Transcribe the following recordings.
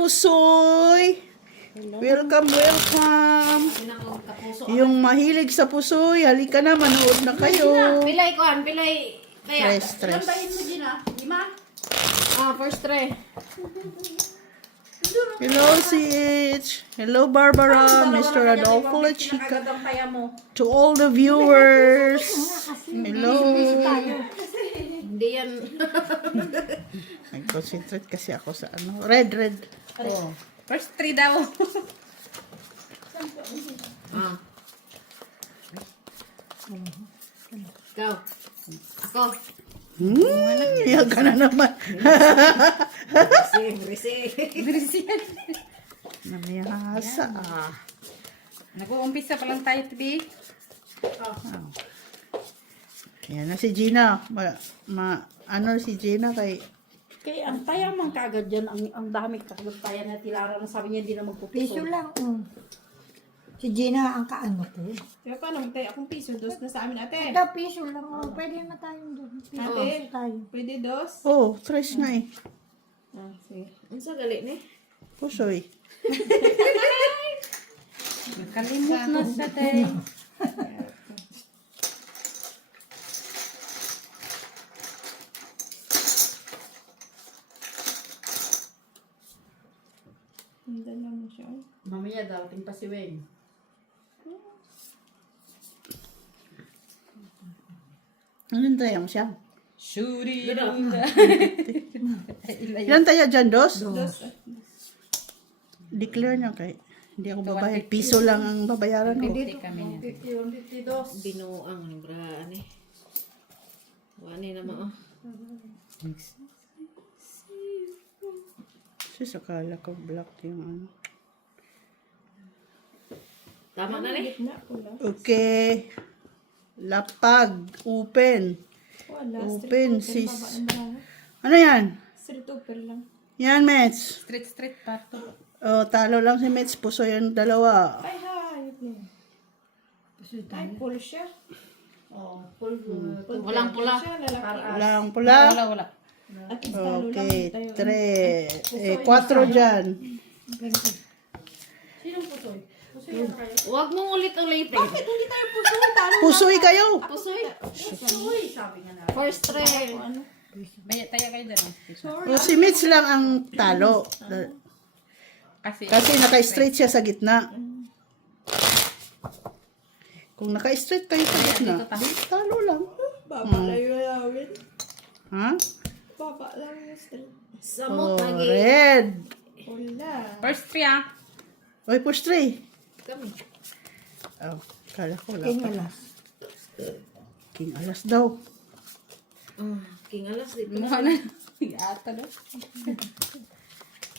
Pusoy! Welcome, welcome! Yung mahilig sa pusoy, halika na, manood na kayo. Pilay ko, pilay. Kaya, Stress. lambahin mo din 5? First try. Hello, CH. Hello, Barbara, Mr. Adolfo La Chica. To all the viewers. Hello. Hindi yan. Nag-concentrate kasi ako sa ano. Red. Oh. First 3 daw. Ikaw. Ako. Yan ka na naman. Receive. Namihasa. Nag-uumpisa pa lang tayo today. Yan na si Gina. Ano si Gina kay... Kaya ang taya man kagad dyan, ang dami kagad taya na tilara na sabi niya hindi na magpupiso. Piso lang. Si Gina ang kaano ko. Kaya paano magtayo akong piso? Dos na sa amin, ate. Ito, piso lang. Pwede na tayong doon. Piso Ate? tayo. Pwede dos? Oh, tres na eh. Sige. Ang sa gali ni? Pusoy. Nakalimot na sa tayo. Hindi naman siya. Mamaya darating pa si Wayne. Anong tayo siya? Shuri. Ilan tayo dyan, dos? Dos. Declare niya kay... Hindi ako babayad. Piso lang ang babayaran ko. Hindi kami na. 52. Binuang ang braan eh. Wani naman Sis, akala ko black yung ano. Tama na ni. Na, pula. Okay. Lapag. Open. Wala. Open, Street sis. open. Baba ng barangay. Ano yan? Street open lang. Yan, Mets. Street pa to. Oh, talo lang si Mets. Puso yan dalawa. Ay, hayop na yun. Ay, full siya. Oh, full. Walang pula. Siya, lalaki. Walang pula. Wala. At least talo lang. Okay. Tayo. 3. 4 dyan. Huwag mong ulit-ulitin. Hindi tayo puso. Talo. Pusoy kayo. Pusoy. Uy, sabi nga na. First try. Baya tayo kayo dyan. O, si Mets lang ang talo. Kasi naka-straight siya sa gitna. Kung naka-straight kayo sa gitna, talo lang. Baba lang yung namin. Ha? Baba lang yung street. Samot Oh, lagi. red. Wala. First 3 Oy, push 3. Kami. Oh, kala ko wala King pa. alas. King alas daw. King alas dito. Mukha na. Ata daw.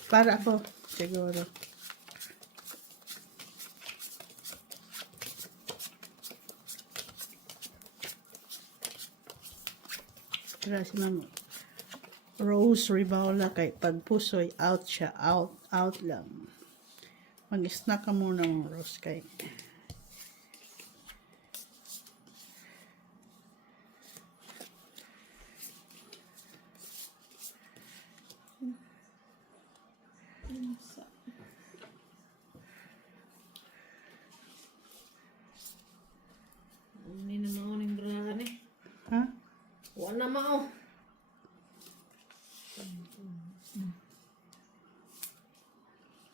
Para ako, siguro. Tara si Ma'am Rose Ribaula kay pagpusoy out siya. Out lang. Mag-snack ka muna mga Rose kay. Hindi na mao ning braan eh. Ha? Wala mao.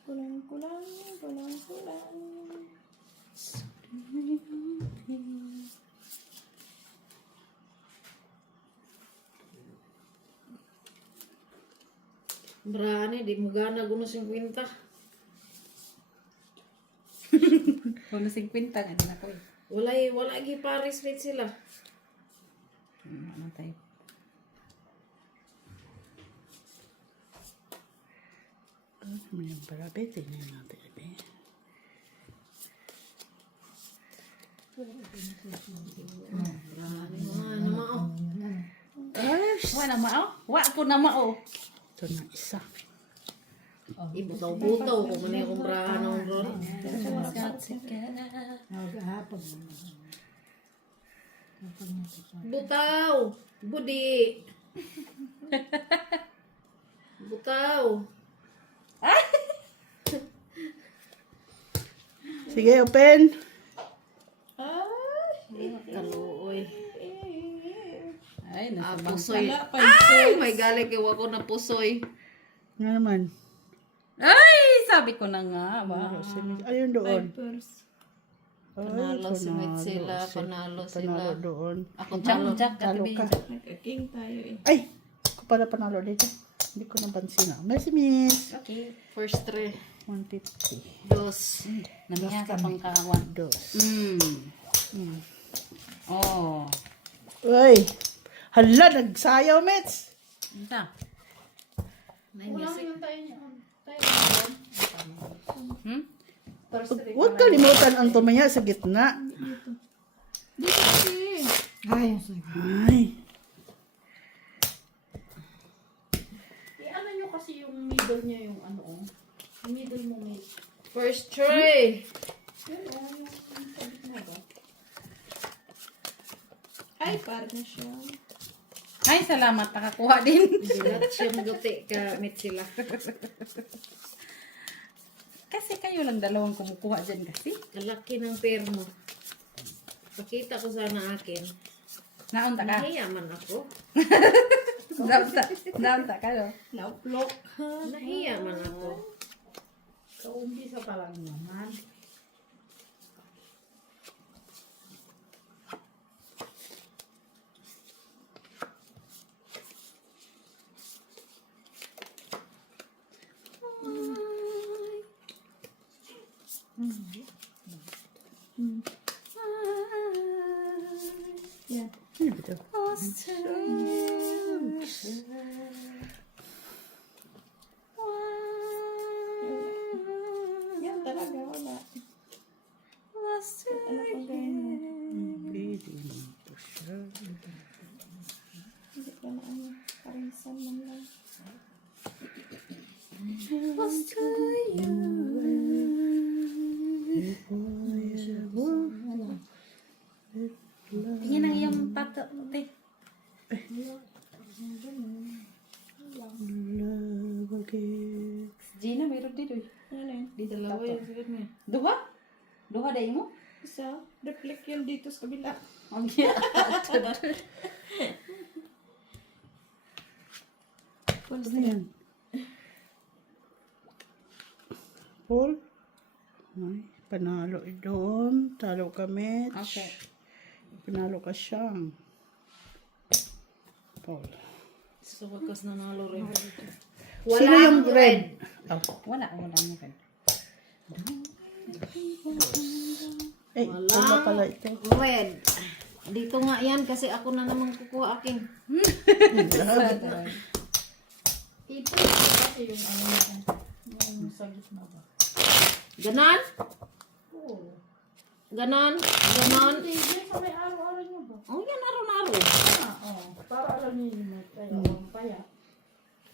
Kulang. Braan eh, di mo gana guno 50. Kung 50 nga din ako eh. Wala gi pares rate sila. Ano tayo? May barabe, tingnan natin. Ano mao? Wala mao? Wa po na mao. Ito na isa. Ibutaw-butaw ko man yung braan ng ron. Nagahapag. Butaw! Budi! Butaw! Sige, open. Kaluoy. Ay, nasa Pusoy. bangka. Ay, may galing gawa ko na pusoy. Nga naman. Ay, sabi ko na nga. Ba? Ayun doon. First. Ay, Panalo si Mitsila, panalo sila. Panalo doon. Ako Jack, talo. Jack, Talo katabi ka. niya. Nagka-king tayo eh. Ay! Ako pala panalo dito. Hindi ko napansin na. Merci, miss. Okay. First three. 150. Dos. Namiya sa pangkawan. Dos. Oh. Uy! Hala, nagsayaw, Mets! Ito. Hmm? Huwag kalimutan ang tumaya sa gitna. Ay, ang sabi. Ay. I-ano nyo kasi yung middle niya yung ano oh. Yung middle mo may. First try. Ay, para na siya. Ay, salamat. Nakakuha din. Bilat siyang guti ka, Mitsila. Kasi kayo lang dalawang kumukuha dyan kasi. Kalaki ng pair mo. Pakita ko sana akin. Naunta ka. Nahiyaman ako. Naunta ka, no? Nauplok. Nahiyaman ako. Kaumpisa pa lang naman. Yan. Ano ba ito? Yan talaga, wala. Ano pang gawin mo? Pwede nito siya. Hindi ka na ano. Parisan man lang. Tingin ang iyong tato, te. Love again. Gina, mayroon dito. Ano yun? Dalawa yung sakit niya. Duha? Duha day mo? Isa. Reflect yun dito sa kabila. Ang iya. Ano yan? Paul? Ay, panalo doon. Talo kami. Okay. Panalo ka siyang. Paul. Sa wakas nanalo rin. Sino yung red? Oh. Wala mo kan. Eh, wala pala ito. Red. Dito nga yan kasi ako na naman kukuha aking. Ito kasi yung ano niya. Yung sa gitna ba? Ganon? Oo. Ganon? Ganon? Hindi, sa may araw-araw nyo ba? Oh, yan aro-aro. Para alam niyo yung may kaya.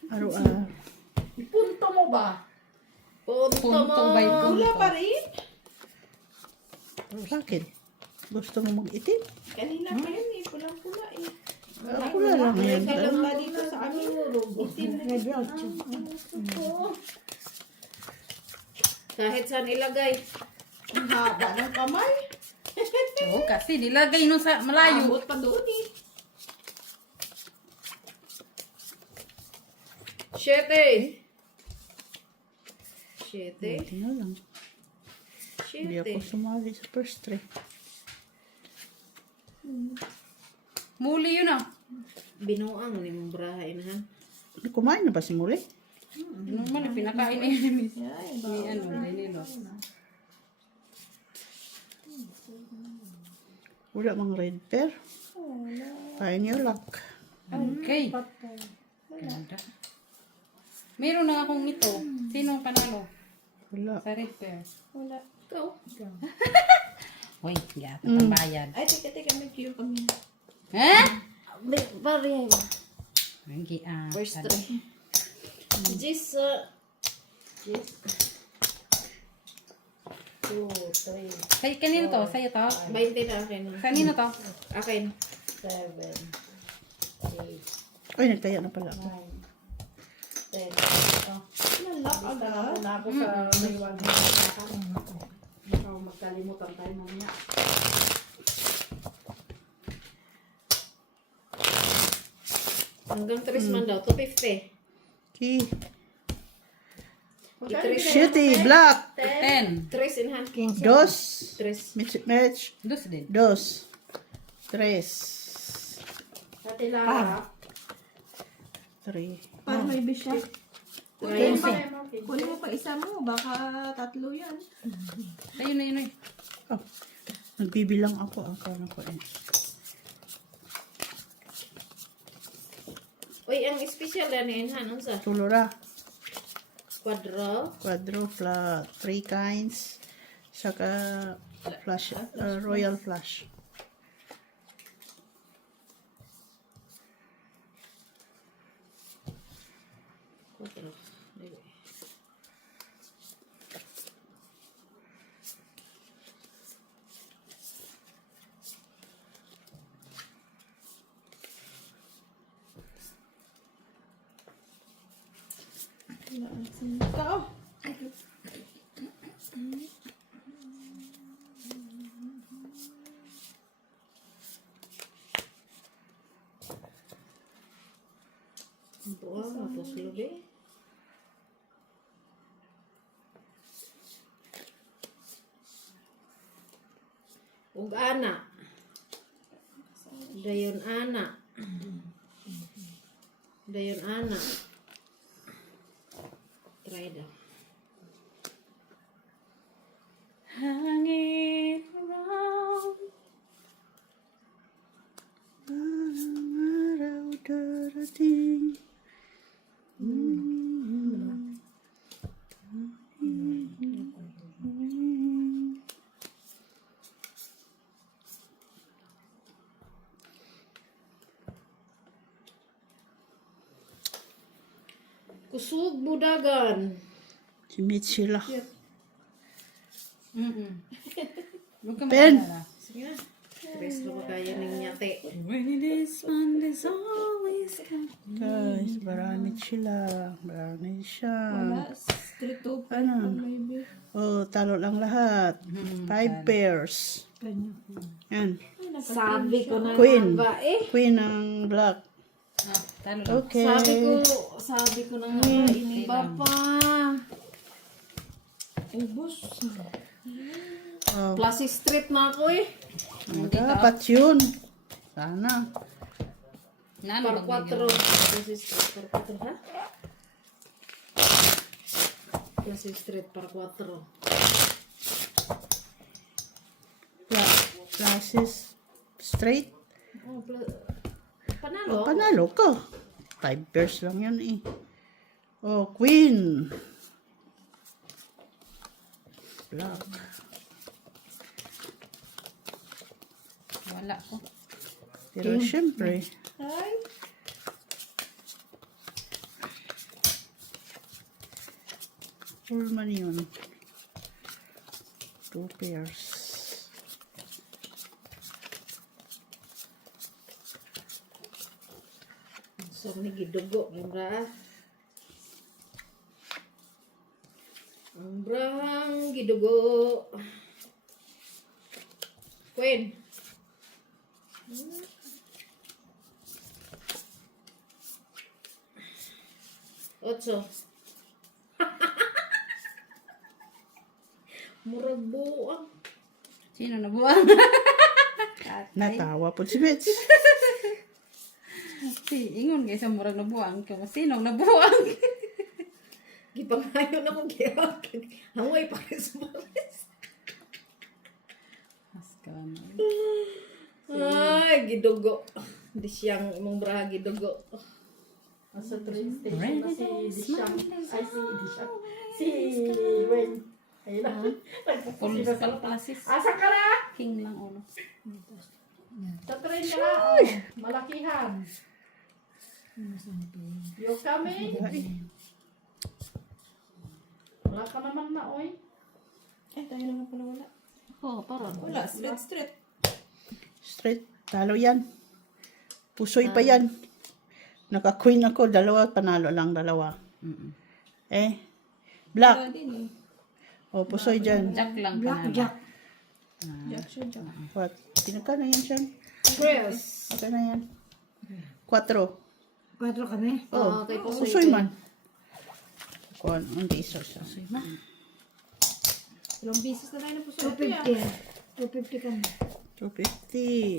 Araw-araw. Ipunto mo ba? Punto Punto mo. by Wala punto. pa rin. Bakit? Gusto mo mag-itim? Kanina pa yun eh. Pulang-pula eh. Ako na lang yan. Ikaw lang ba dito sa amin? Itim na Kahit saan ilagay. ang haba ng kamay. Oo, kasi nilagay nun sa malayo. Abot pa doon eh. Siyete. Siyete. Hindi na lang. Hindi ako Siyete. sumali sa first try. Muli yun ah. Binuang ni mong brahay na han. Kumain na ba si Muli? Normal, pinakain na yun. Ni ano, Danilo. Wala mang red pair. Try your luck. Okay. Ganda. Meron na akong ito. Sino ang panalo? Wala. Sa red pair. Wala. Ikaw. Uy, yata ang bayad. Ay, teka, may cue kami. Ha? Bari. First First three. Jis. Jis. 2, 3. Say, kanino to? Sa'yo to? 20 na akin. Kanino to? Akin. 7, 8, Ay, nagtaya na pala ako. 10. Nalak agad. Wala ako sa may wag. Baka magkalimutan tayo mamaya. Hanggang 3 man daw. 250. Okay. Itris. Shitty, black. 10. 3 in hand. Dos. 3. Match. Dos din. Dos. Tres. Ate Lara. Three. Para may bis siya. Ryan. Kunin mo pa isa mo, baka tatlo yan. Ayun na, yun na. Oh. Nagbibilang ako. Ang kano ko eh. Uy, ang special na in hand. Ano sa? Tulura. Quadro. Quadro flat. 3 kinds. Saka flash. Royal flash. Quadro. Buang, tapos lubi. Ug ana. Dayon ana. Dayon ana. Try daw. Hanging around. Parang araw darating. Kusog budagan. Si Mitch sila. Huwag ka Pen. mag-alala. Sige na. Tres na ba kaya ng nyate? When it is one, there's always Guys, marami sila. Marami siya. Street to Ano? maybe. Oh, talo lang lahat. 5 pairs. Yan. Sabi ko na Queen. nga ba eh. Queen ng black. Ah, talo lang. Okay. Sabi ko na nga ba, iniba pa. Ubus. Oh, Plastic street na ako eh. dapat yun. Sana. Nano Par 4. Plastic street par 4 ha? Plastic street par 4. Classes straight. Oh, panalo. Oh, panalo ka. 5 pairs lang yan eh. Oh, queen. Black. Wala ko. Pero syempre. Full man yun. 2 pairs. So, may gidugo. Mura. Ang gidugo. Queen. Otso. Murag buang. Sino nabuang? Natawa po si Mitch. Si ingon guys, ang murag nabuang. Kaya sinong nabuang? Gipangayon ako kaya. Hangoy pa rin sa balis. Askan. Ay, gidugo. Di siyang imong braha gidugo. Nasa train station na si Dishang. Ay, si Dishang. Si Wen. Ayun na. Police Classes. Asa ka na? King lang uno. Sa train ka na. Oh, malakihan. You coming? Wala ka naman na, oy. Tayo naman pala wala. Oh, parang. Wala, street. Straight. Talo yan. Pusoy pa yan. Naka-queen ako. Dalawa. Panalo lang dalawa. Eh. Black. Wala din eh. O, pusoy dyan. Jack lang ka Black na. Jack. What? Pinaka na yan siyang? Chris. Okay na yan. 4. 4 kami. Oh, kay pusoy man. Kuan, hindi isa siya. Ilang beses na tayo na po sa 250. 250 kami. 250.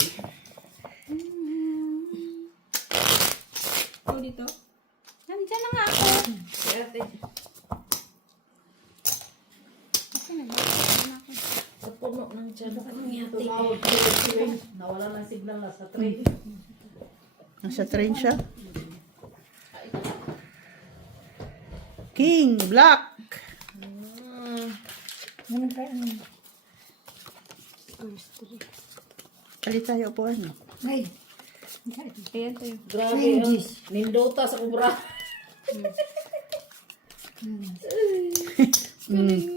Ito dito. Nandiyan na nga ako. Si ate. Kasi nag-aaral na ako. Sa puno ng tiyan. Ni ate. Tumawag ko si Wayne. Nawala ng signal na sa train. Nasa train siya. King, black. Ano pa ano? First 3. Kali tayo po ano. Ay. Ayan tayo. Grabe ang nindota sa kubra.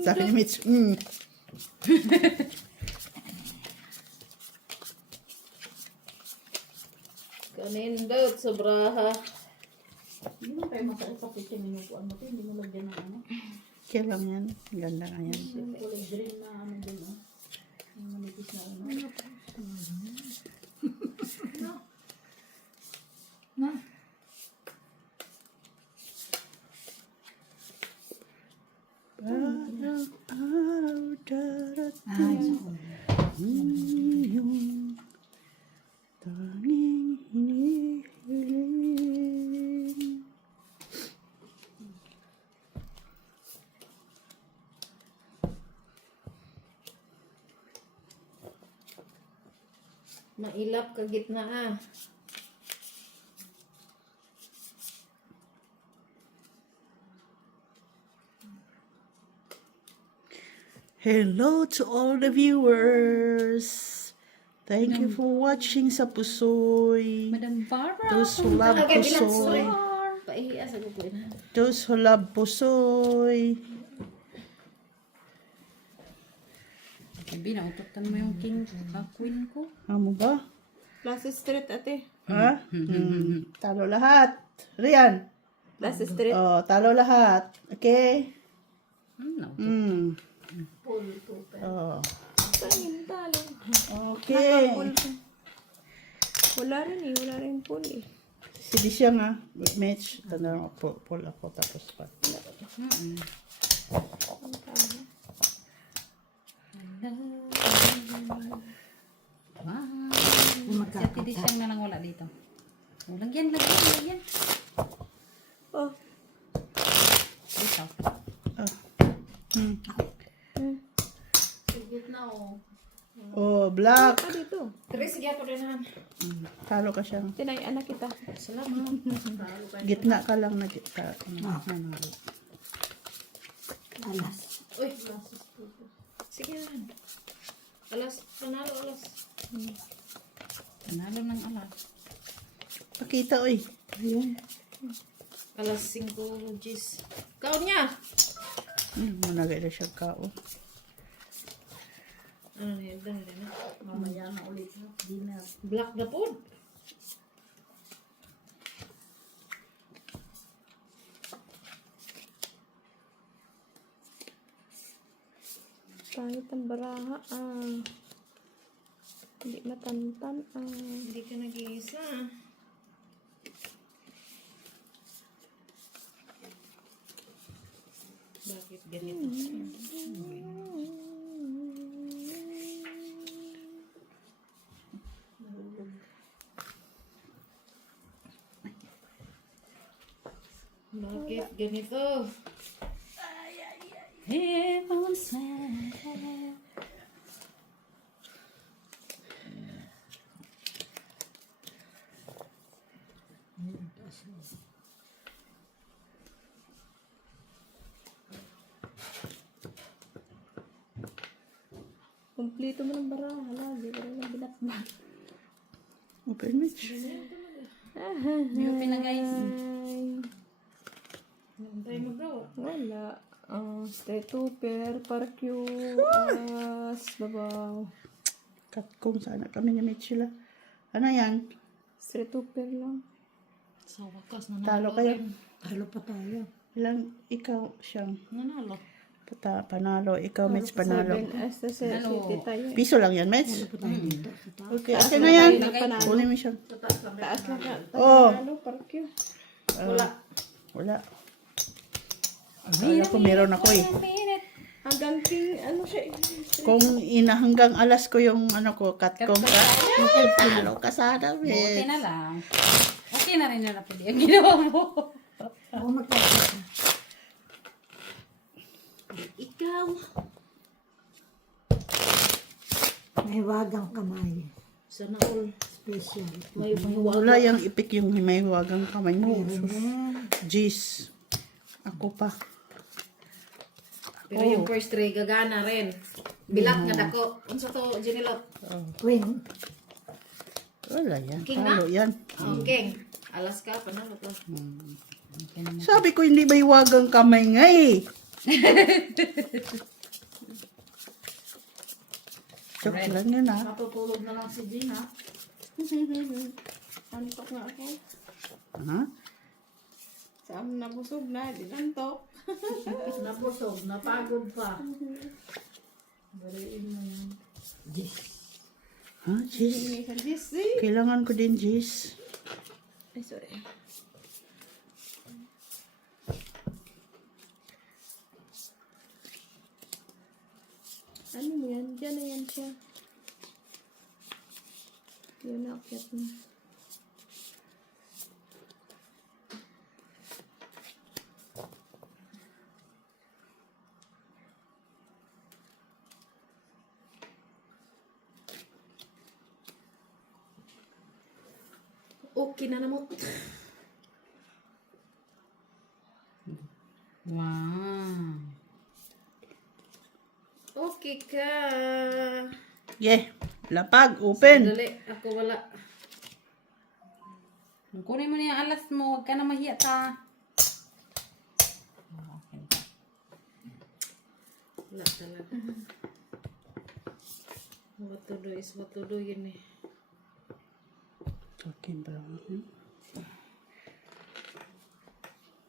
Sabi ni Mitch, Kanindot sa braha. Hindi mo tayo masakit sa kitchen. Minukuan mo ito. Hindi mo lagyan ng ano. kaya lang yan. Ganda nga yan. Kulay green na ano din. Oh. Yung manipis na ano. Na. Ay, sa Iyong tanging hinihiling. Mailap ka gitna ah. Hello to all the viewers. Thank you for watching sa Pusoy. Madam Barbara. Those who love Pusoy. Paihiya sa gugoy na. Those who love Pusoy. Sabi, nautotan mo yung king queen ko. Amo ba? Plaza Street, ate. Ha? Talo lahat. Rian. Plaza Street. Oh, talo lahat. Okay? No. Oh. Tangin, talo. Okay. Wala rin eh. Wala rin pool eh. Sige siya nga. Mitch. Tanda ko. Pull ako tapos pa. Wow. Si Ate Di siyang na lang wala dito. Oh, lagyan. Oh. Dito. Sigit na oh. Oh, black. Ah, dito. Chris, sige ako rin han. Talo ka siya. Tinay, anak kita. Salamat. Gitna ka lang na gitna. alas. Uy. Sige han. Alas, panalo alas. Panalo ng alas. Pakita, oy. Ayun. Alas 5 G's. Kaon niya. Managay na siya kao. Ano yan? Dahil na. Mamaya na ulit. No? Dinner. Black na po. Pangit ang baraha ah. Hindi matantan ah. Hindi ka nag-iisa. Bakit ganito? Bakit ganito? Heaven sent. Kompleto mo ng baraha lagi. Pero lang binatbat. Open, Mitch. Hindi ko pinag-guys. Tayo magawa. Wala. Stay tuper, parkyo, babaw. Katkong sana kami ni Mitch sila. Ano yan? Straight tuper lang. Sa wakas na Talo kayo. Talo pa tayo. Ilang ikaw siyang. nanalo. Panalo. Ikaw, Mitch, panalo. Hasta sa Ano? city tayo. Piso lang yan, Mitch. Hmm. Okay, akin na yan. Panalo. Kunin mo siya. Taas lang ka. Oh. Panalo, parkyo. Wala. Akala ko meron ako eh. Hanggang king, ano siya. Kung hanggang alas ko yung ano ko, cut ko. Panalo ka sana, Buti Mitch. na lang. Okay na rin na pwede ang ginawa mo. Ako magkakita. Ikaw. May wagang kamay. Sana all. Special. May Wala yung ipik yung himaywagang kamay mo. Meron yan. Jeez. Ako pa. Pero yung first tray, gagana rin. Bilat nga dako. Unsa to, Janilot? Queen. Wala yan. King na? Talo yan. Okay. Alas ka, panalo to. Sabi ko hindi may wagang kamay nga eh. Joke lang yun ah. Matutulog na lang si Gina. Antok nga ako. Ha? Saan nabusog na, di nantok. Nabusog, napagod pa. Baliin mo yan. Ha? Jeez. May isang busy. Kailangan ko din, jeez. Ay, sorry. Ano mo yan? Diyan na yan siya. Yun na, akyat na. Okay na namot. Wow. Okay ka. Yeah. Lapag. Open. Dali, ako wala. Kunin mo na yung alas mo. Huwag ka na mahiya ta. Okay. Wala talaga. What to do is what to do yun eh. Okay, bro.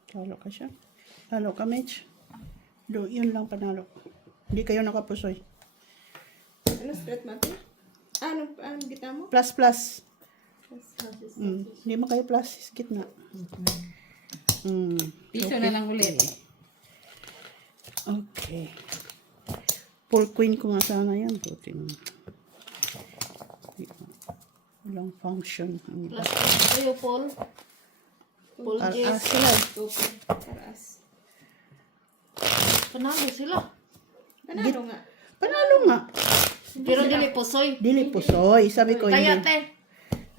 Talo ka siya. Talo ka, Mitch. Yun lang panalo. Hindi kayo nakapusoy. Ano straight mati? Anong gita mo? Plus, plus. Hindi mo kayo plus. Gitna. Piso na lang ulit. Okay. Full queen ko nga sana yan. Putin. Walang function. Plus, kayo, Paul. Paul Jess. Sila. Paraas. Panalo sila. Panalo nga. Panalo nga. Pero dili pusoy. Dili pusoy. Sabi ko Kaya hindi. te.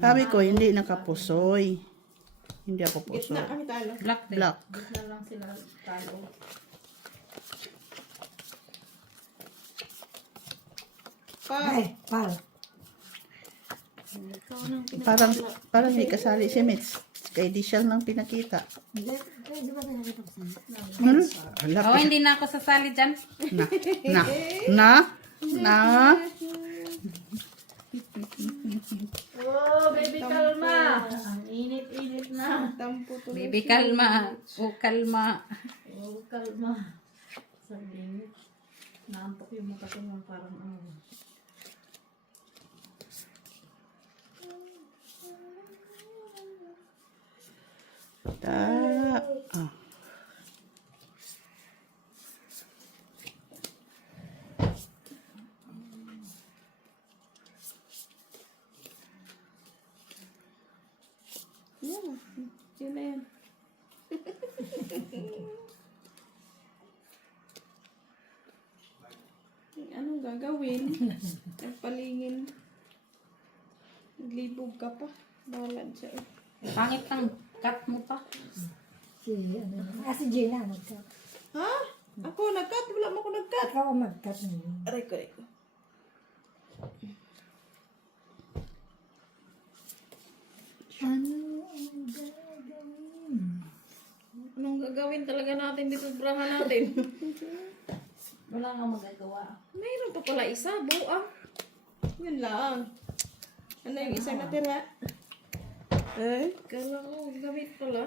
Sabi ko hindi nakapusoy. Hindi ako pusoy. Gitna kami talo. Black din. Black. Na lang sila talo. Ay, pal. Parang hindi kasali si Mitch. Kaya di siya lang pinakita. Di ba nakakita ko sa'yo? Alak Oh, hindi na ako sasali dyan. na. Oh, baby, kalma. Ang init-init na. Tampo to. Baby, kalma. O, kalma. Oh, kalma. Sabi, naantok yung mata ko ng parang ano. Ah. Yan. Yun na yan. Anong gagawin? Nagpalingin. Naglibog ka pa. Bahala siya eh. Pangit ang cut mo pa. Si Gina, nag-cut. Ha? Ako nag-cut? Wala mo ako nag-cut. Ikaw ang mag-cut niyo. Aray ko, aray ko. Ano ang gagawin? Anong gagawin talaga natin dito sa brahan natin? Wala nga magagawa. Mayroon pa pala isa, buang. Yun lang. Ano yung isang natira? Eh? Kala ko, gamit pala.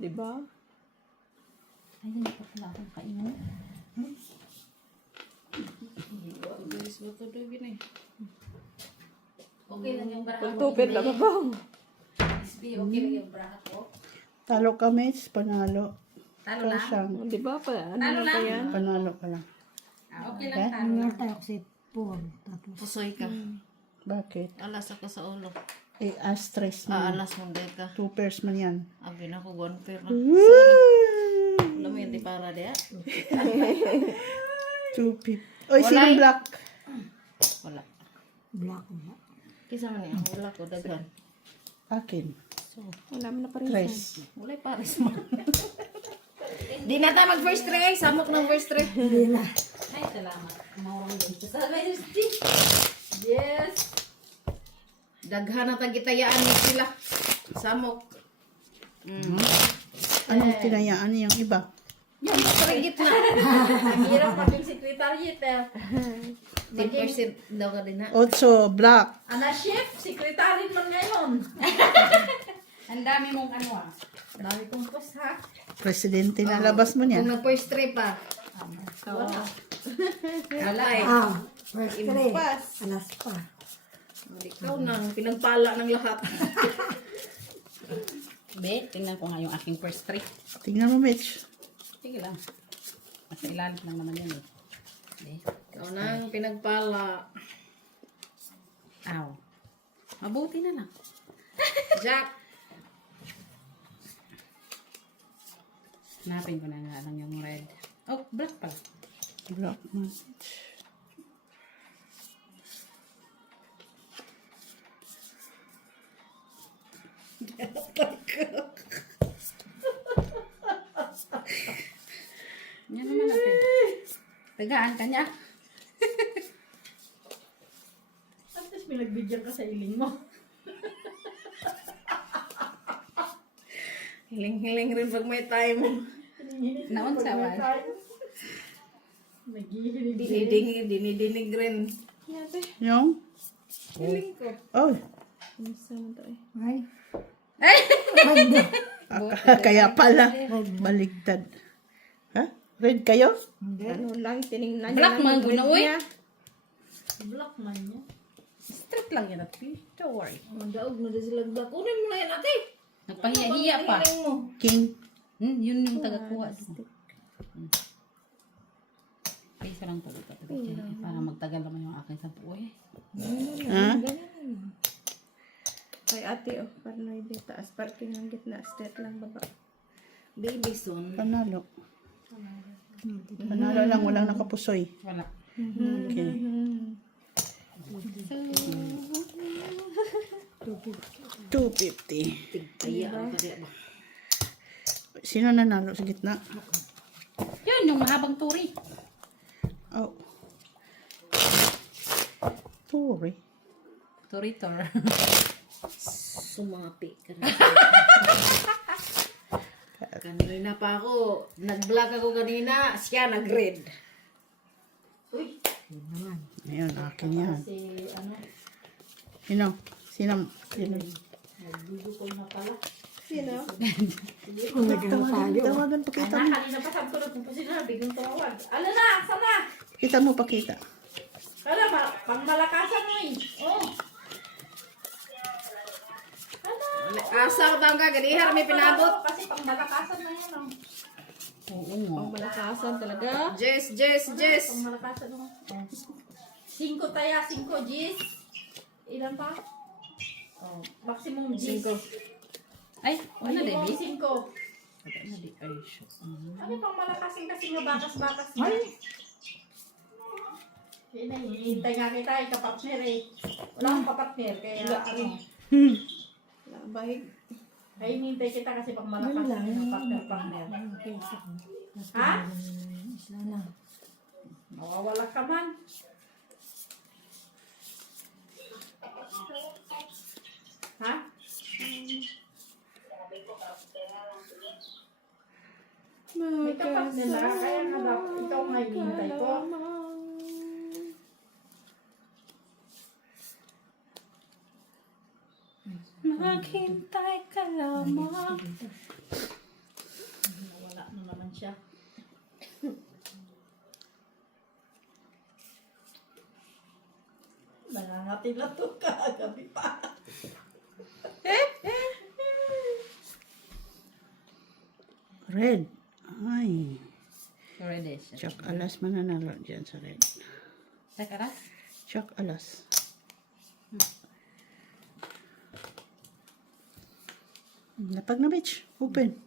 Diba? Ayun, ito pala akong kainin. Guys, bato do gini. Okay lang yung braha. Tupid lang ba? SB, okay lang yung braha ko. Talo kami, panalo. Talo lang. Siyang Di ba pa? Ano Talo na lang. yan? panalo ka lang. Okay lang Eh? talo Ano lang. tayo kasi Paul. Tapos, Pusoy ka. Bakit? Alas ako sa ulo. Eh, astres na. Alas mo ka. 2 pairs man yan. Abi na ko one pair na. Woo! Alam mo hindi para dia. 250. Oy, Walay. sinong black? Wala. black na. Kisa man niya. Wala ko daghan. Akin. Wala mo na pa rin. Tres. Wala pares mo. Di na tayo mag first try. Samok ng first try. Ay, salamat. Mawang din. Yes. Daghan na tagitayaan ni sila. Samok. Anong tinayaan yung iba? Yan, sa gitna. Ang hirap maging secretary eh. 10% daw ka din ha. 8 black. Ana chef, secretary man ngayon. Ang dami mong ano ah. Dami kong post ha. Presidente na labas mo Kung niya. nag-first try pa. Wala. Wala eh. First three. Pas. Alas pa. Ikaw nang pinagpala ng lahat. Be, tingnan ko nga yung aking first three. Tingnan mo, Mitch. Sige lang. Nasa ilalim lang naman yan eh. Be. Ikaw nang pinagpala. Aw. Mabuti na lang. Jack. Hanapin ko na nga lang yung red. Oh, black pala. Black man. Yan naman natin. Tagaan ka niya. At least may nagbigyan ka sa iling mo. Hiling-hiling rin pag may time. Naon sa wal. Naghihilig. Dinidinig rin. Yung? Hiling ko. Oh, Kumusta mo to eh? Ay. kaya pala. Baligtad. Ha? Red kayo? Ano lang, tinignan Black lang man, yung guna, grade uy. niya. Block man niya. Straight lang yan at please. Don't worry. Mandaog na din sila black. Kunin mo na yan ate. Nagpahiya-hiya pa. Hiling mo. King. Yun yung tagakuha. Isa lang tuloy ka. Para magtagal naman yung aking sampu. Eh. Ha? Ay ate oh, parang hindi taas. Parking ng gitna, straight lang baba. Baby son. Panalo. Panalo lang, walang nakapusoy. Wala. Okay. $250. Kaya ang kaya ba? Sino nanalo sa gitna? Yun, yung mahabang turi. Oh. Turi. Turitor. Sumapi ka rin. Kanina pa ako. Nag-vlog ako kanina. Siya nag-red. Ayun, akin yan. Si ano, Sino? Sino? Sino? nagbibukol na pala. Sino? Kung nagkakatayo. Tawagan, pakita mo. Kanina pa sabi ko nung sila, biglang tumawag. Ala na, sana. Kita mo, pakita. Kala, pang malakasan mo eh. Oh. Asa ko tawag ka. Ganihar may pinabot. Kasi pang malakasan na yan oh. Oo nga. Ang malakasan talaga. Jess, Jess, Jess. Pang malakasan mo. 5 taya, 5 G's. Ilan pa? Oh, maximum G's. Ay, wala na, Minimum baby. 5. Wala na, di. Ay, shoot. Ano pang malakasin kasi mabakas-bakas na. Kaya na, hinihintay nga kita, ikapartner eh. Wala akong kapatner, kaya ano. Wala, bahig. Kaya hinihintay kita kasi pang malakas na yung partner. Ha? Sana. Mawawala ka man. Ha? May kapatner na, kaya nga dapat ikaw nga hinihintay ko. Maghintay ka lamang. Wala na naman siya. Dati na to kagabi pa. Red. Ay. Ready siya. Chuck alas mananalo dyan sa red. Teka, Chuck alas. Lapag na, bitch. Open.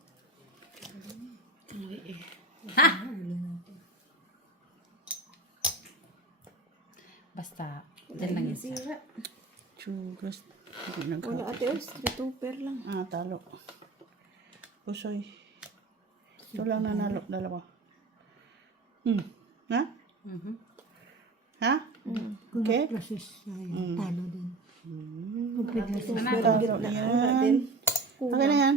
basta, dyan lang isa. Sira. Chugas. Hindi Wala ate, oh. Street lang. talo. Pusoy. Ito lang nanalo. Dalawa. Ha? Ha? Kung Okay. process yan, talo din. Talo yan. Okay na yan.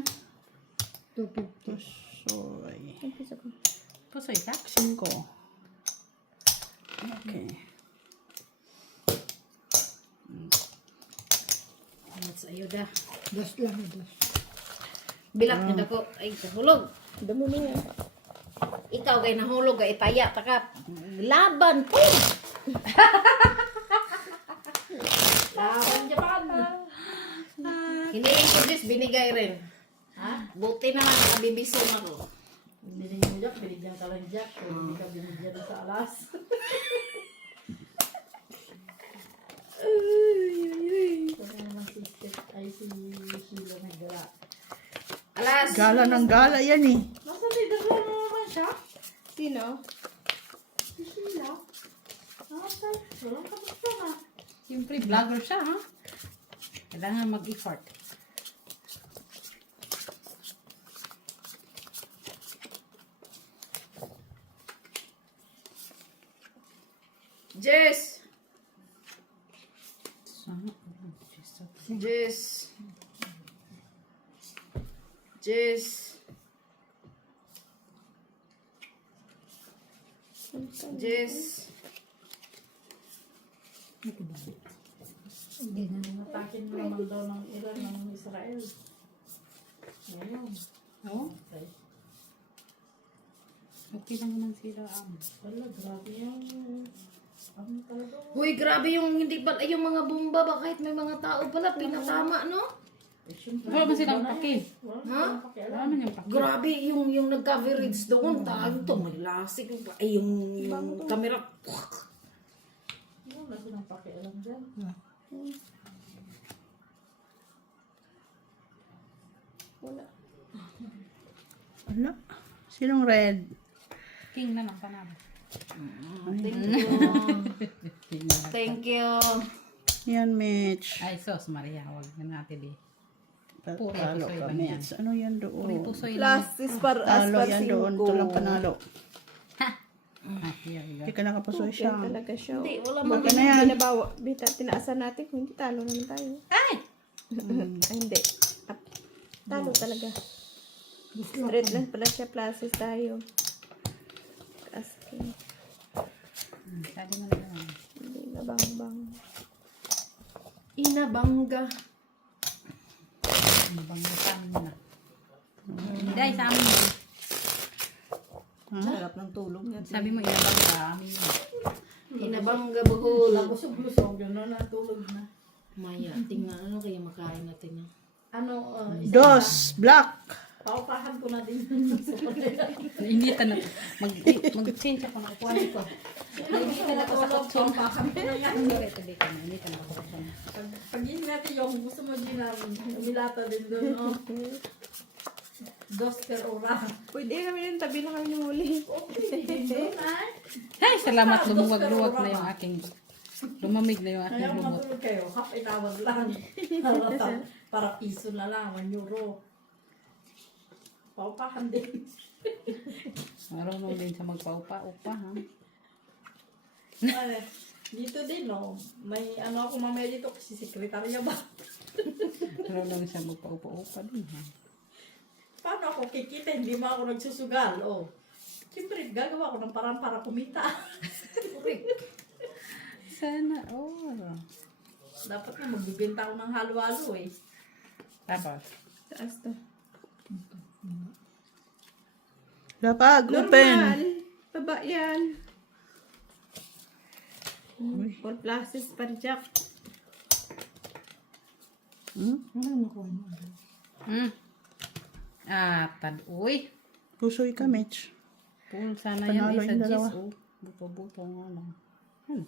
250. Pusoy. Umpisa ko. Pusoy ka? 5. Okay. Ano sa ayuda. Dos lang, dos. Bilat nga dako. Ay, kahulog. Damo mo yan. Ikaw kay nahulog kay itaya taka. Laban po. Laban Japan. Hiniling ko Diyos, binigay rin. Ha? Buti na lang nakabibisong ako. Binigyan mo Jack, binigyan ka lang Jack. Kung hindi ka binigyan sa alas. Kaya naman si Steph ay si Sheila na gala. Alas. Gala ng gala yan eh. Nasa leader na naman siya? Sino? Si Sheila. Nasa, walang kamusta na. Siyempre, vlogger siya, ha? Kailangan mag-effort. Jess. So, Jess. Jess. Jess. Hindi na natakin naman daw ng Iran ng Israel. Ngayon. oh, okay lang naman sila. Wala, grabe yung... Ano talaga? Uy, grabe yung hindi pa yung mga bomba ba kahit may mga tao pala pinatama, no? Eh, syempre, Wala ba silang paki? Ha? Wala naman yung paki. Grabe yung nag-coverage doon. Tayo to, may lasik. Ay, yung camera. wala silang pakialam dyan. Wala. Wala. Sinong red? King na lang panalo. Thank you. Yan, Mitch. Ay, sos, Maria. Huwag na natin eh. Puro Talo pusoy ka, lang yan. Mitch. Ano yan Puro doon? pusoy lang. Last is para as Talo par yan doon. Ito lang 5. panalo. Ah, here we go. Hindi ka nakapusoy siya. Yan talaga siya. Hindi, wala Pag Okay na yan. binabawa, tinaasan natin, kung hindi talo naman tayo. Ay! Ay, hindi. Up. Talo talaga. Straight lang pala siya, pluses tayo. Asking. Sabi mo na lang. Hindi na bang. Inabangga. Ano bang nasamin mo na? Hindi, sa amin mo. Sarap ng tulog niya. Sabi mo, ilabang sa amin mo. Inabangga buhol. Lusog-lusog, gano'n na, tulog na. Maya, tingnan ano kaya makain natin yan. Ano, Dos. Black. paupahan ko na din. Nainitan na. Mag-change ako ng upuan ko. Nainitan na ako sa kutson. Paupahan ko na yan. Tuloy ka. Nainitan ako sa kutson. Pag yun natin yung gusto mo, Gina, umilata din doon, no? 2 per hora. Pwede kami yung tabi na kami ng huli. Doon, ay. Ay, salamat. Lumuwag-luwag na yung aking... Lumamig na yung aking Kaya kung lumot. matulog kayo, half an hour lang. Para piso na lang, 1 euro. Paupahan din. Marunong din sa magpaupa-upa, ha? Ay, dito din, no? May ano ako mamaya dito kasi sekretarya ba? Marunong siya magpaupa-upa din, ha? Paano ako kikita? Hindi mo ako nagsusugal. Oh. Siyempre, gagawa ko ng parang para kumita. Sana, oh. Dapat na magbibenta ako ng halo-halo eh. Tapos, Taas to. Lapag. Normal. Open. Baba yan. 4 pluses per jack. Ano nakuha mo? Tad-uy. Pusoy ka, Mitch. Pool sana Panalo yan sa yung Jis. dalawa. Oh. Buto-buto nga lang.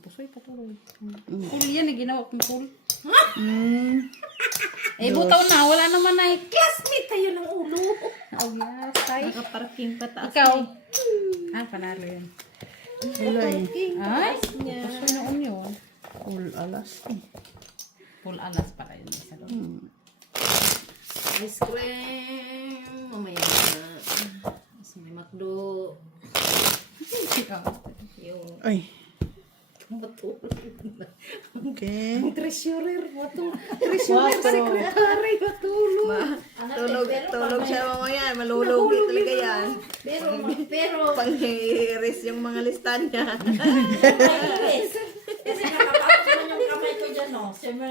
Pusoy pa tuloy. Pool yan eh. Ginawa kong pool. Butaw na. Wala naman na eh. Classmate kayo ng ulo. Oh yes. Tay. Nakaparking pataas. Ikaw. Panalo yan. Wala eh. Ay. Pusoy noon yun. Full alas eh. Pool alas para yun. Sa loob. Ice cream. Mamaya na. Mas may McDo. Yung Ay. matulog. Okay. Treasurer. Treasurer. Secretary. Matulog. Tulog siya mamaya. Malulugi talaga yan. Pero, Pang-iris yung mga listan niya. kasi nakapasok man yung kamay ko dyan, no? Siyempre,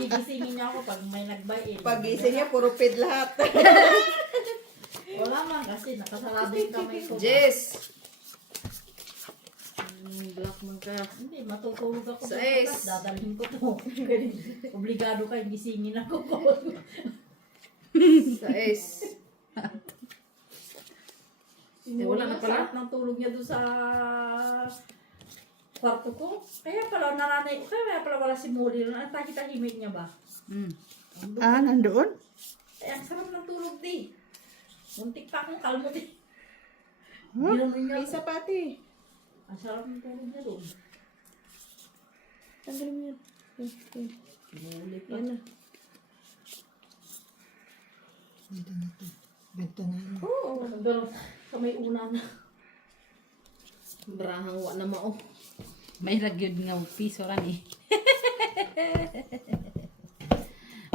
gigisingin niya ako pag may nagbayin. Pag-gising niya, puro pid lahat. Wala man kasi nakasarado yung kamay ko. Jess. Black man ka. Hindi, matutulog ako. Sa bukas, S. dadalhin ko to. Obligado ka, gisingin ako. Sa S. Wala na pala? Sarap ng tulog niya doon sa kwarto ko. Kaya pala, nananay ko. Kaya pala wala si Molly. Ang tahimik niya ba? Nandoon? Eh, ang sarap ng tulog di. Muntik pa akong kalmo di. Ginanon niya. May sapati. Ang sarap ng tulog niya doon. Tanggalin mo yan. Muli pa. Yan na. Ganito na yun. Oo, pero sa may una na. Brahang wa na mao. May ragyod nga piso ran eh.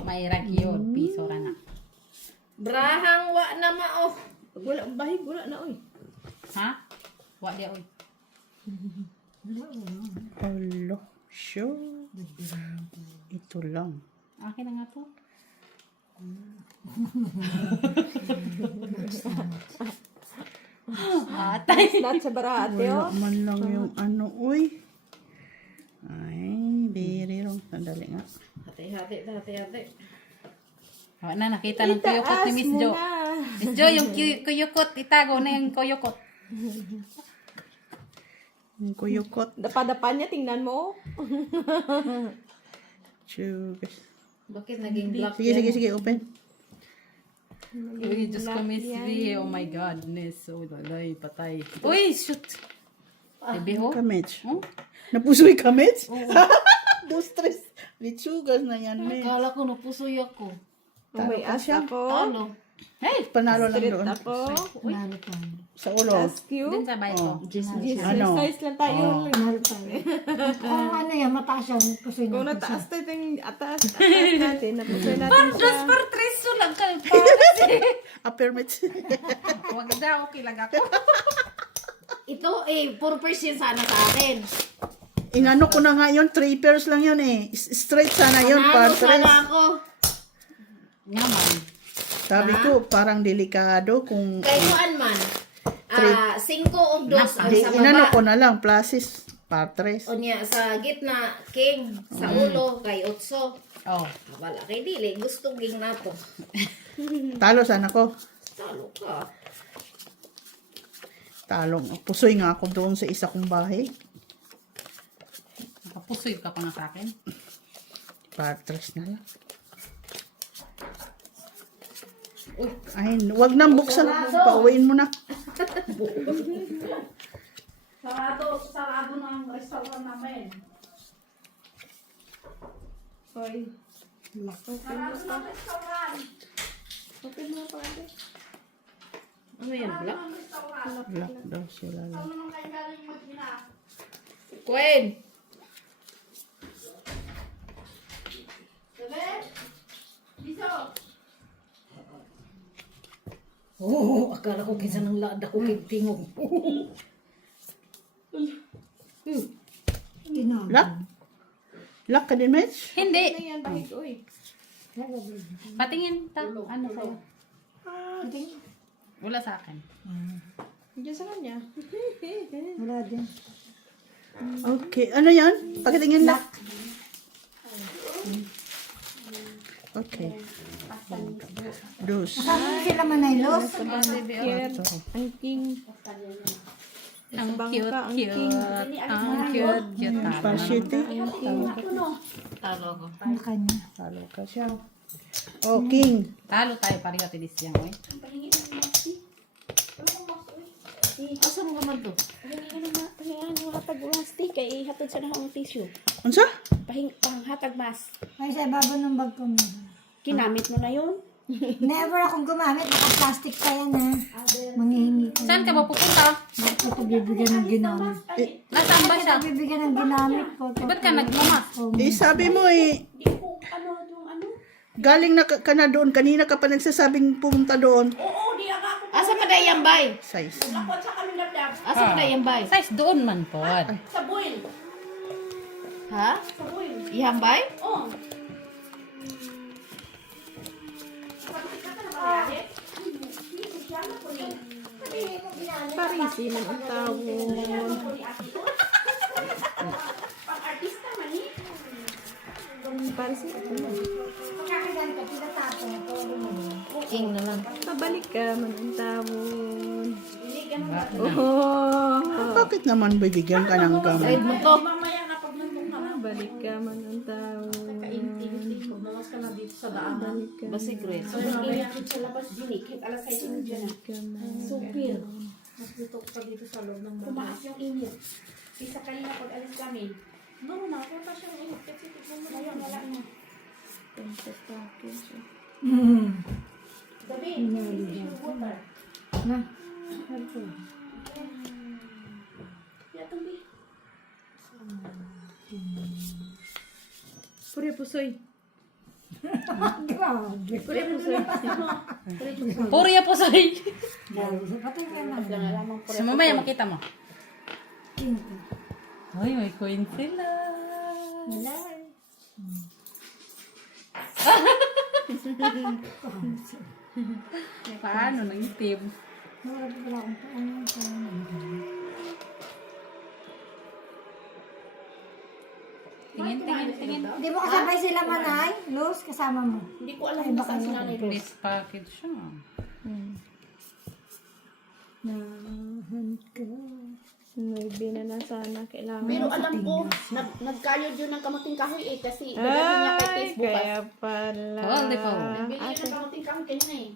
May ragyod piso ran na. Brahang wa na mao. Pag wala, bahig, wala na, oy. Ha? Wa dia oy. Hello. Sure. Ito lang. Akin na nga to. Not sa barate, Wala oh. man lang yung ano, uy. Ay, diri ron. Sandali nga. Hati-hati. Wa na nakita ng kuyukot ni Miss Jo. Miss Jo, yung kuyukot, itago na yung kuyukot. Yung kuyukot. Dapa-dapa niya, tingnan mo. Chugas. Bakit naging black Sige, open. Uy, Diyos ko, Miss V. Oh my godness. Oh, lalay, patay. Uy, shoot! Bebe ho? Kamets. Oh? Napusoy kamets? Dos, tres. Litsugas na yan, me. Akala ko napusoy ako. May ask ako. Ano? Hey! Panalo lang Street doon. ako. Panalo tayo. Sa ulo. Ask you. Din sa bay ko. Ano? Exercise lang tayo. Panalo tayo. Kung ano yan, mataas yan. Kasi Kung nataas tayo yung atas natin, napusoy natin siya. Per treso lang ka. Affirmative. Huwag daw, kilag ako. Ito 4% sana sa akin. Inano ko na nga yun, 3 pairs lang yun eh. Straight sana yun, Panalo par sana 3. ako. Naman. Sabi ko, parang delikado kung... Kay kuan man. 5 o 2 ang Di, sa inano ko baba. na lang, pluses, par 3. O niya, sa gitna, king. Sa ulo, kay 8. Oh. Wala kay dili. Gusto ging na to. Talo sana ko. Talo ka. Talong. Pusoy nga ako doon sa isa kong bahay. Nakapusoy ka pa na sa akin. Par 3 na lang. Ay, wag nang buksan. Pauwiin mo na. Sarado ng restaurant namin. Hoy. Sarado ng restaurant. Open mo pa ate. Ano yan, black? Ng restaurant. Black daw sila lang. Ano nang kayo galing mag-ina? Gwen! Bebe? Liso? Oh, akala ko kinsa nang laad ako kay tingog. Black? Black ka din, Mitch? Hindi. Ano yan, bahig, oy. Patingin ta. Ano sa'yo? Wala sa akin. Diyan sa kanya. Wala din. Okay. Ano yan? Pakitingin na. Okay. Dos. Kasama sila Manaylos. Cute. Ang king. Ang Bangka, cute, ang cute. king. Ang cute, cute. Pasiti. Talo ko. Ano kanya? Talo ka siya. Oh, king. Talo tayo pareho tidis yan, oy. Asa mo naman to? Pahingan mo hatag plastic kay hatod sa nahong tissue. Unsa? Panghatag mas. Ay, sa ibaba ng bag ko meron. Kinamit mo na yun? Never akong gumamit. Naka-plastic pa yan ha. Manghihingi ko. Saan ka ba pupunta? Bakit ito bibigyan ng ginamit? Nasaan ba siya? Ito bibigyan ng ginamit ko. Ba't ka nagmamas? Sabi mo galing na ka na doon. Kanina ka pa nagsasabing pumunta doon. Asa pa dayang bay? Size. Asa pa dayang bay? Size doon man po. Ha? Ihang bay? Parisi man ang tawon. Parisi ito na. King na lang. Pabalik ka man ang tawon. Oh. Bakit naman bibigyan ka ng gamit? Side mo to. Mamaya na pag nandun ka na. Balik ka man ang tawon. Kainti-inti ko. Nawas ka na dito sa daan. Balik ka. Ba secret? So, mamaya sa labas din eh. Alas 6 na dyan. Ka man. Supir. Mas dito ka dito sa loob ng bahay. Tumaas yung init. Isa kanina pag alis kami. No, napunta siyang init. Kasi tignan mo na yun. Wala na. Pencil package. Gabi, this is your water. Na. Yeah, tumbi. Puri pusoy. Grabe. Puri pusoy. Puriya po sa'y. Grabe. Patay ka na. So mamaya makita mo. Kinto. Ay, may coin sila. Wala. Paano? Nangitim. Wala akong paano. Tingin. Hindi mo kasabay sila Manay? Luz, kasama mo. Hindi ko alam kung saan si Nanay Rose. This package siya. Nahan ka. Maybe na sana kailangan. Pero alam ko, nagkayod yun ng kamating kahoy eh. Kasi dadalhin niya kay Facebook. Kaya pala. Oh, di pa. Bili yun ng kamating kahoy kanina eh.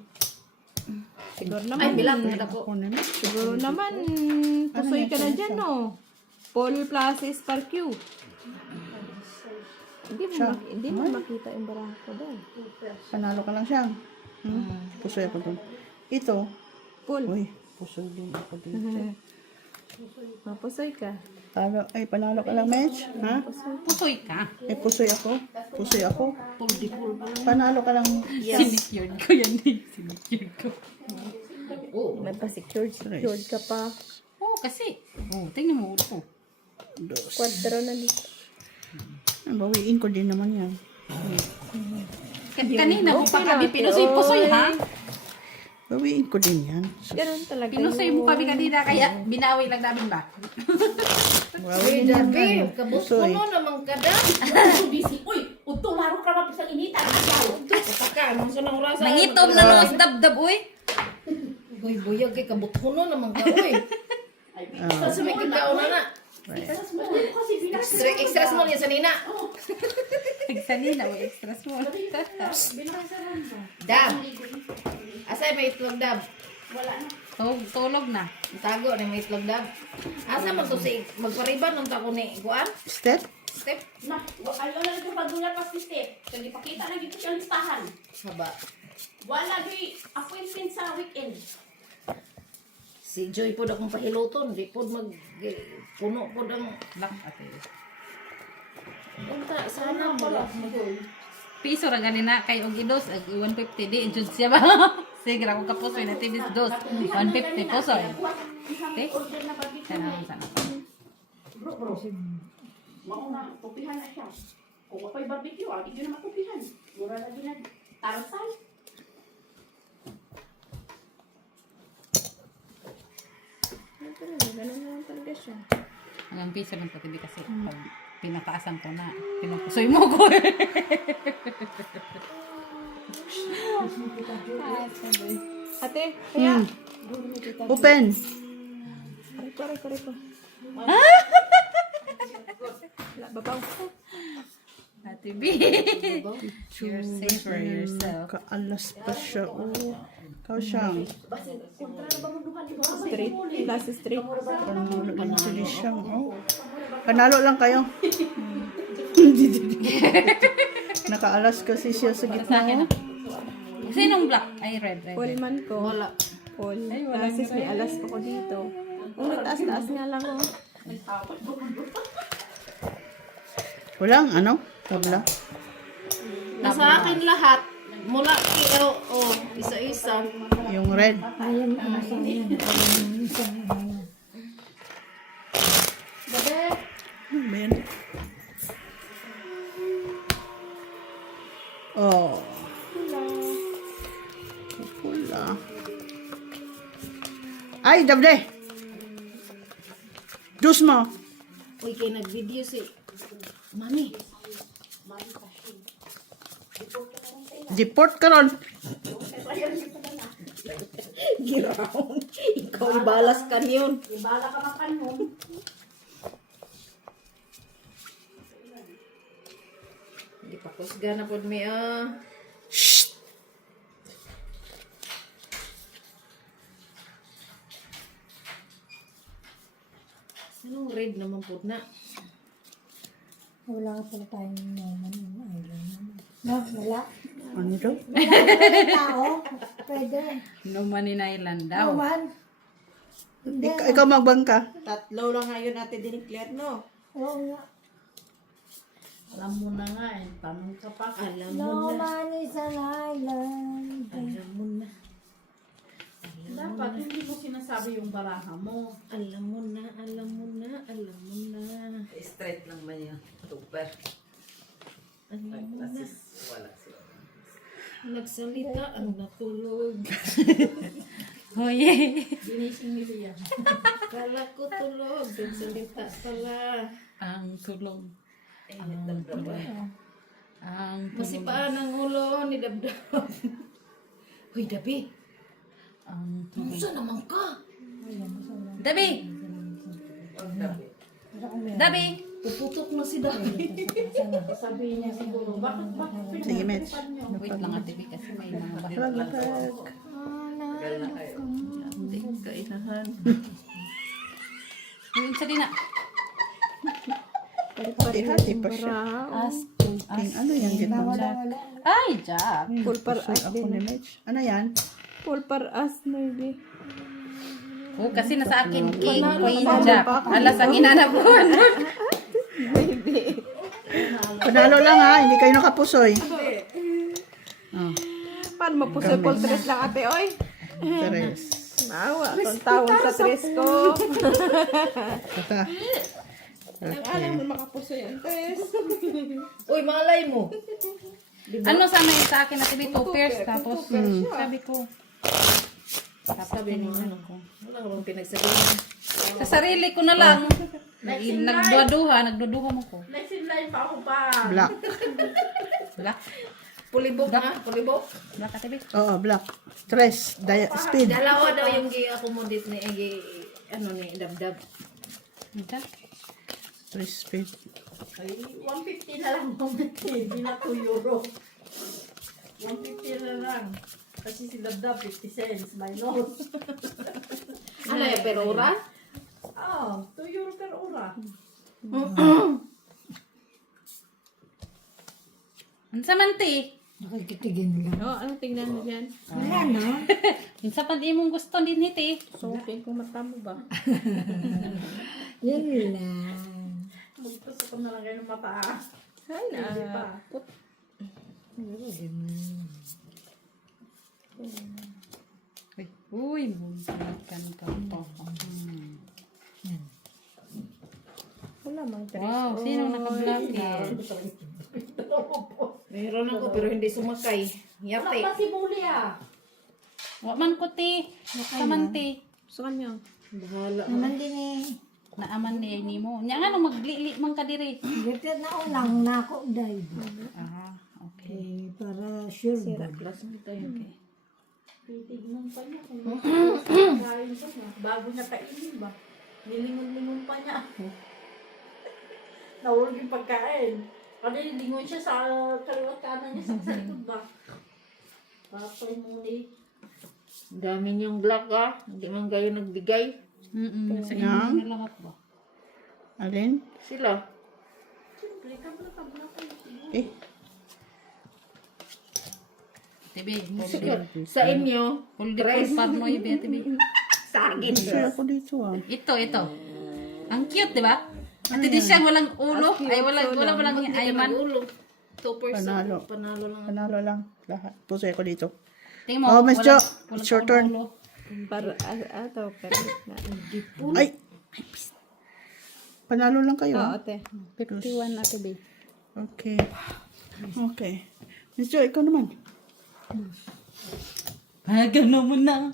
Siguro Ay, naman. bilang ako. Ako naman. Siguro naman. Pusoy ka na dyan, no? Paul Places Park Q. Hindi mo makita yung barangko doon. Panalo ka lang siya. Pusoy ako doon. Ito. Paul. Uy, pusoy din ako dito. Mapusoy ka. Panalo ka lang, Mitch? Ha? Pusoy ka. Pusoy ako. Pusoy ako. Panalo ka lang. Sinecured ko yan eh. Sinecured ko. May pa-secured ka pa. Oo, kasi. Oo, tingnan mo ulo ko. Dos. Kwadro na dito. Bawiin ko din naman yan. Kanina mo pa kami pinusoy-pusoy ha? Bawiin ko din yan. Ganun talaga. Pinusoy mo kami kanina kaya binawi lang namin ba? Bawiin yan. Kabus ko no naman kada. Busy. Uy, udto laro ka ba sa initan? Saka, nung sunang rasa. Nangitom na no, dabdab uy. Uy, buyag kay kabut ko no naman ka, uy. Sa may kikaw na na. Extra small yan sa nina. Nagsanina o extra small. Dab. Asa may itlog dab? Tulog na. Tago na may itlog dab. Asa man to si magpariban ng tako ni kuan? Step? Step. Na, ayaw na ito pagdulat pa si Steph. Kasi pakita na dito siyang listahan. Haba. Wala di appointment sa weekend. Si Joy po akong pahiluton. Di po puno po ang Lock ate. unta. Sana mo lang. Piso ra ganina kay og idos ag 150 di jud siya ba. Sige ra ko kapusoy na tibis dos. 150 pusoy. Okay? Sana sana. Bro. Mauna, tupihan na siya. Kung ako'y barbecue, hindi yun na matupihan. Mura na din na tarasal. Ganun naman talaga siya. Ang piso man to tibi kasi pag pinakaasan ko na pinupusoy mo ko. Ate, kaya. Open. Pare ko. Wala, babaw. Ate B. You're safe for yourself. Kaalas pa siya. Oh. Ikaw siyang. Straight. Last straight. Panalo yung sili siyang. Oh. Panalo lang kayo. Nakaalas kasi siya sa Sa gitna. akin Oh. na. Sinong black? Ay, red. Full man ko. Wala. Full. Lasis may alas ko dito. Ang taas-taas nga lang oh. Walang ano? Tabla. Nasa akin lahat. Mula kay isa-isa. Yung red. Ayan, ano sa yan. Ano ba yan? Oh. Pula. Ay, dable. Juice mo. Uy, kay nag-video si Mami. Deport ka ron. Giraon. Ikaw ibalas ka niyon. Hindi pa kusga na po mi Anong red naman po na? Wala ka pala tayong naman. No, wala. Ano ito? Wala tao. Pwede. No man in Island daw. Naman. Hindi. Ikaw magbangka. Tatlo lang ngayon natin dineclare, no? Oo nga. Alam mo na nga eh. Tanong ka pa. Alam mo No na. man is an island. Alam mo na. Dapat hindi mo sinasabi yung baraha mo. Alam mo na. Alam mo na. Alam mo na. Straight lang ba niya? Super. Alam mo na. Nagsalita ang natulog. Oh, yeah. Ginising ni Ria. Kala ko tulog. Nagsalita pala. Ang tulog. Ang Ang Masipaan ang ulo ni Dabdab. Uy, Dabi. Ang Musa naman ka. Dabi! Dabi! Puputok na si Dabi. Sabihin niya siguro, bakit Sige, Mitch. Wait lang Ate B kasi may mga bahit. Laglag. Hindi kainahan. Yung isa din na. Hati-hati pa siya. Ano yan? Gitna. Ay, job. Full par as Ako ni din. Mitch. Ano yan? Full par as maybe. Oh, kasi nasa akin, king, queen, job. Alas ang inanabuhan. Panalo lang ha. Hindi kayo nakapusoy. Oh, Paano mapusoy full tres lang ate oy? Teres. Maawa. Itong tawon sa tres ko. Tata. Alam mo makapusoy ang tres. Uy, malay mo. Ano sana yung sa akin na TV? 2 pairs. Tapos, sabi ko. Sabi ni ano ko. Wala ko bang pinagsabihin. Sa sarili ko na lang. Nagduduha mo ko. Lesson line pa ako pa. Black. Black. Pulibok na. Pulibok. Black Ate B. Oo, black. Tres. Speed. Dalawa daw yung gi-accommodate ni ni Dabdab. Ito. Tres speed. Ay, 150 na lang hindi na 2 euro. 150 na lang. Kasi si Dabdab 50 cents minus. Ano yung per ora? Ah, 2 euro per ora. Ang samanti. Nakikitigan lang. Oh, ano tingnan mo dyan? Wala no? Yung sa mong gusto din hiti. So, okay kung mata mo ba? Yun lang. Magpasa ko na lang kayo ng mataas. Ay Hindi pa. na. Put. Uy, buntikan ka to. Wala mang tres. Wow, sino naka-black Meron ako pero hindi sumakay. Wala Yate. pa si Buli ah. Waman ko ti. Samanti. So, kanya. Bahala. Naman din eh. Naaman ni Nimo. Nya nga nung maglili man ka diri. Gipit na ulang na ako dahil. Ah, okay. Okay, para sure Sira good. plus nito yun. Okay. Titignan pa niya kung kain pa niya. Bago niya kainin ba? Nilingon-lingon pa niya. Nahulog yung pagkain. Ano yung lingon siya sa kaliwat kanan niya sa likod ba? Papay muli. Dami niyong black hindi man kayo nagbigay. Sa Nga. inyo na lahat ba? Alin? Sila. Siyempre, kabla kayo. Eh, Tibi, Sa inyo, full di full parnoy ba tibi? sa akin. share ako dito ah. Ito. Ang cute, di ba? At hindi siya walang ulo. Ay, walang ayman. Ulo. 2%. Panalo. Panalo lang. Panalo lang. Lahat. Pusoy ako dito. Tingnan mo. Oh, Miss Jo, walang it's your turn. ulo. Para, ato, pero na. Ay! Panalo lang kayo. Oo, ah. ate. 51 ate, babe. Okay. Okay. Miss Jo, ikaw naman. Gano'n mo na.